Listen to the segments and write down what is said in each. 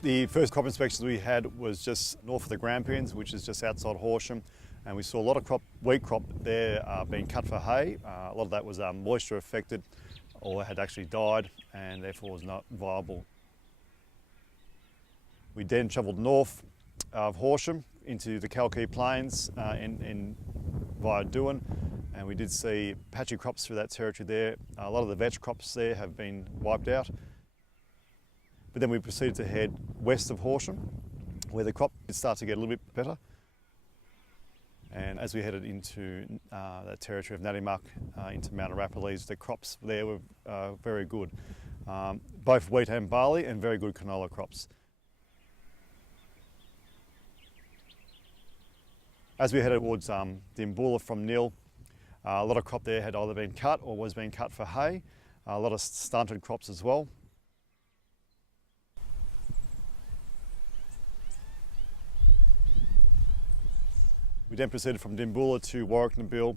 The first crop inspections we had was just north of the Grampians, which is just outside Horsham, and we saw a lot of wheat crop there being cut for hay. A lot of that was moisture affected or had actually died and therefore was not viable. We then travelled north of Horsham into the Kalkee Plains via Doohan, and we did see patchy crops through that territory there. A lot of the vetch crops there have been wiped out. But then we proceeded to head west of Horsham, where the crop did start to get a little bit better. And as we headed into that territory of Nattymuck into Mount Arapiles, the crops there were very good. Both wheat and barley, and very good canola crops. As we headed towards the Imbula from Nil, a lot of crop there had either been cut or was being cut for hay. A lot of stunted crops as well. We then proceeded from Dimboola to Warwicknabill,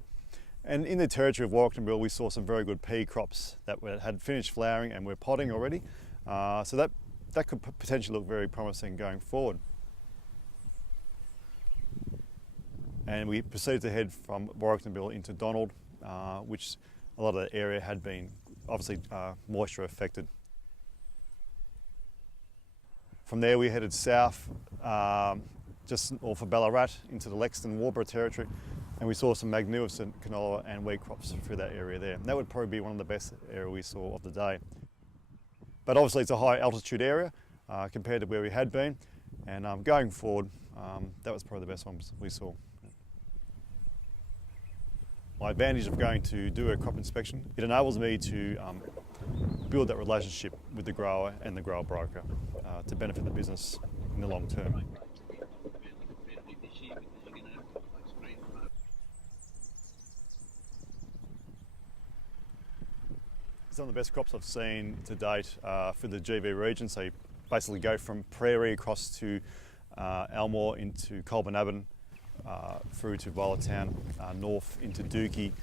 and in the territory of Warwicknabill we saw some very good pea crops that had finished flowering and were potting already, so that could potentially look very promising going forward. And we proceeded to head from Warwicknabill into Donald, which a lot of the area had been obviously moisture affected. From there we headed south just north of Ballarat into the Lexington-Warborough territory, and we saw some magnificent canola and wheat crops through that area there. And that would probably be one of the best areas we saw of the day. But obviously it's a high altitude area compared to where we had been, and going forward that was probably the best ones we saw. My advantage of going to do a crop inspection, it enables me to build that relationship with the grower and the grower broker to benefit the business in the long term. Some of the best crops I've seen to date for the GB region, so you basically go from Prairie across to Elmore into Colbernabon, through to Violettown, north into Dookie,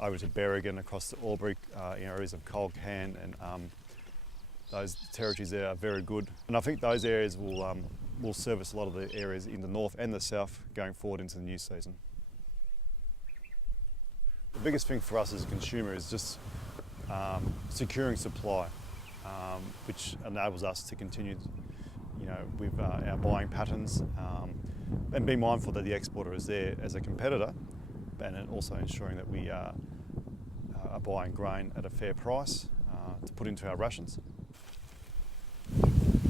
over to Berrigan, across to Albury, in areas of Colcan, and those territories there are very good. And I think those areas will service a lot of the areas in the north and the south going forward into the new season. The biggest thing for us as a consumer is just securing supply, which enables us to continue, with our buying patterns, and be mindful that the exporter is there as a competitor, and also ensuring that we are buying grain at a fair price to put into our rations.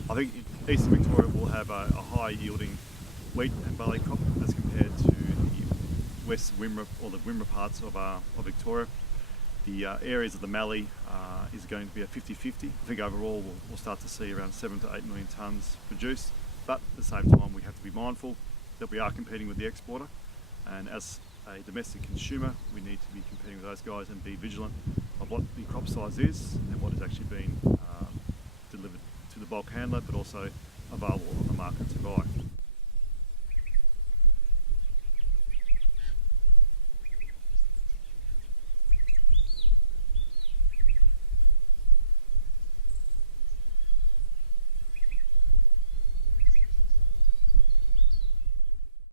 I think Eastern Victoria will have a high yielding wheat and barley crop as compared to the West Wimmera or the Wimmera parts of Victoria. The areas of the Mallee is going to be a 50-50. I think overall we'll start to see around 7 to 8 million tonnes produced, but at the same time we have to be mindful that we are competing with the exporter, and as a domestic consumer we need to be competing with those guys and be vigilant of what the crop size is and what is actually being delivered to the bulk handler, but also available on the market to buy.